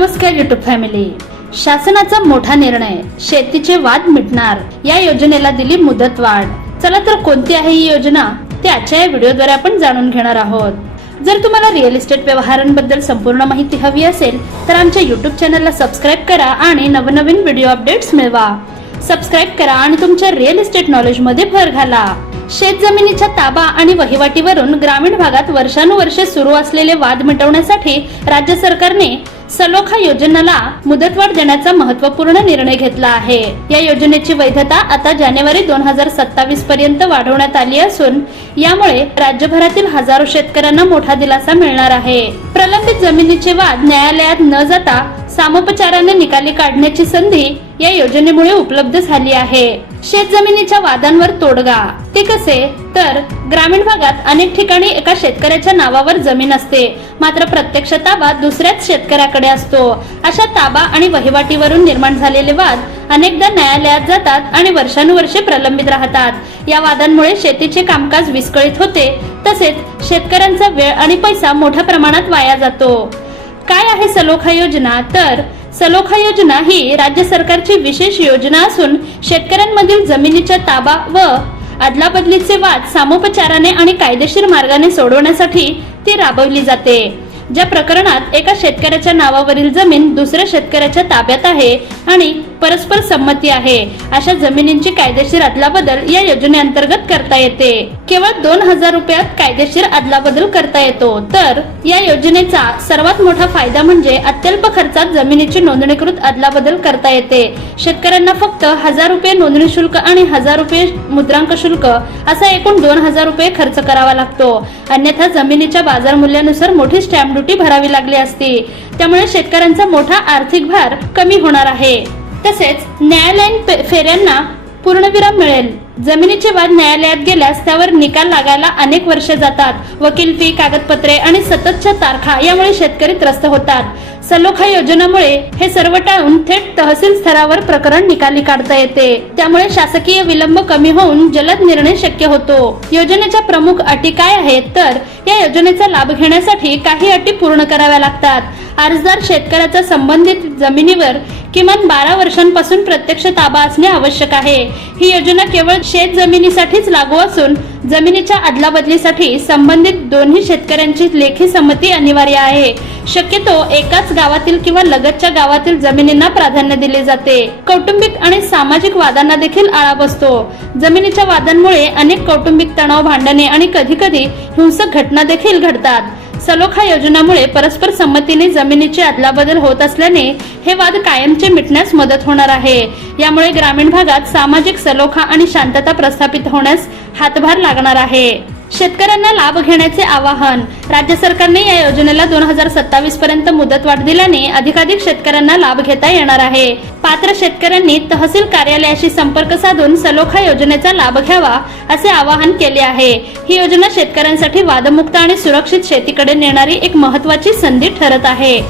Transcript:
नमस्कार YouTube family शासनाचा मोठा निर्णय शेतीचे वाद मिटणार या योजनेला दिली मुदतवाढ चला तर कोणती आहे ही योजना? ते आजच्या या व्हिडिओद्वारे आपण जाणून घेणार आहोत. जर तुम्हाला रिअल इस्टेट व्यवहारांबद्दल संपूर्ण माहिती हवी असेल तर आमच्या युट्यूब चॅनलला सबस्क्राईब करा आणि नवनवीन व्हिडिओ अपडेट्स मिळवा. सबस्क्राईब करा आणि तुमच्या रिअल इस्टेट नॉलेजमध्ये भर घाला. शेत जमिनीच्या ताबा आणि वहिवाटीवरून ग्रामीण भागात वर्षानुवर्षे सुरू असलेले वाद मिटवण्यासाठी राज्य सरकारने सलोखा योजनेला मुदतवाढ देण्याचा महत्त्वपूर्ण निर्णय घेतला आहे. या योजनेची वैधता आता जानेवारी दोन हजार सत्तावीस पर्यंत वाढवण्यात आली असून यामुळे राज्यभरातील हजारो शेतकऱ्यांना मोठा दिलासा मिळणार आहे. प्रलंबित जमिनीचे वाद न्यायालयात न जाता सामोपचाराने निकाली काढण्याची संधी या योजनेमुळे उपलब्ध झाली आहे. शेत जमिनीच्या वादांवर तोडगा ते कसे? तर ग्रामीण भागात अनेक ठिकाणी एका शेतकऱ्याच्या नावावर जमीन असते. मात्र प्रत्यक्ष ताबा दुसऱ्याच शेतकऱ्याकडे असतो. अशा ताबा आणि वहिवाटीवरून निर्माण झालेले वाद अनेकदा न्यायालयात जातात आणि वर्षानुवर्षे प्रलंबित राहतात. या वादांमुळे शेतीचे कामकाज विस्कळीत होते. तसेच शेतकऱ्यांचा वेळ आणि पैसा मोठ्या प्रमाणात वाया जातो. काय आहे सलोखा योजना? तर सलोखा योजना ही राज्य सरकारची विशेष योजना असून शेतकऱ्यांमधील जमिनीच्या ताबा व अदलाबदलीचे वाद सामोपचाराने आणि कायदेशीर मार्गाने सोडवण्यासाठी ती राबवली जाते. ज्या प्रकरणात एका शेतकऱ्याच्या नावावरील जमीन दुसऱ्या शेतकऱ्याच्या ताब्यात आहे आणि परस्पर संमती आहे. अशा जमिनींची कायदेशीर अदलाबदल या योजनेअंतर्गत करता येते. केवळ दोन हजार रुपयात कायदेशीर अदलाबदल करता येतो. तर या योजनेचा सर्वात मोठा फायदा म्हणजे अत्यल्प खर्चात जमिनीची नोंदणीकृत अदलाबदल करता येते. शेतकऱ्यांना फक्त हजार रुपये नोंदणी शुल्क आणि हजार रुपये मुद्रांक शुल्क असा एकूण दोन हजार रुपये खर्च करावा लागतो. अन्यथा जमिनीच्या बाजार मूल्यानुसार मोठी स्टॅम्प ड्युटी भरावी लागली असती. त्यामुळे शेतकऱ्यांचा मोठा आर्थिक भार कमी होणार आहे. तसेच न्यायालयीन फेऱ्यांना पूर्णविराम मिळेल. जमिनीचे वाद न्यायालयात गेल्यास त्यावर निकाल लागायला अनेक वर्षे जातात. वकील फी कागदपत्रे आणि सततच्या तारखा यामुळे शेतकरी त्रस्त होतात. सलोखा योजनामुळे हे सर्व टाळून थेट तहसील स्तरावर प्रकरण निकाली काढता येते. त्यामुळे शासकीय विलंब कमी होऊन जलद निर्णय शक्य होतो. योजनेच्या प्रमुख अटी काय आहेत? तर या योजनेचा लाभ घेण्यासाठी काही अटी पूर्ण कराव्या लागतात. अर्जदार शेतकऱ्याचा संबंधित जमिनीवर किमान बारा वर्षांपासून प्रत्यक्ष ताबा असणे आवश्यक आहे. ही योजना केवळ शेत जमिनीसाठीच लागू असून जमिनीच्या अदलाबदलीसाठी संबंधित दोन्ही शेतकऱ्यांची लेखी संमती अनिवार्य आहे. शक्यतो एकाच गावातील किंवा लगतच्या गावातील जमिनींना प्राधान्य दिले जाते. कौटुंबिक आणि सामाजिक वादांना देखील आळा बसतो. जमिनीच्या वादांमुळे अनेक कौटुंबिक तणाव भांडणे आणि कधी कधी हिंसक घटना देखील घडतात. सलोखा योजनामुळे परस्पर संमतीने जमिनीची अदलाबदल होत असल्याने हे वाद कायमचे मिटण्यास मदत होणार आहे. यामुळे ग्रामीण भागात सामाजिक सलोखा आणि शांतता प्रस्थापित होण्यास हातभार लागणार आहे. शेतकऱ्यांना लाभ घेण्याचे आवाहन राज्य सरकारने या योजनेला दोन हजार सत्तावीस पर्यंत मुदतवाढ दिल्याने अधिकाधिक शेतकऱ्यांना लाभ घेता येणार आहे. पात्र शेतकऱ्यांनी तहसील कार्यालयाशी संपर्क साधून सलोखा योजनेचा लाभ घ्यावा असे आवाहन केले आहे. ही योजना शेतकऱ्यांसाठी वादमुक्त आणि सुरक्षित शेतीकडे नेणारी एक महत्वाची संधी ठरत आहे.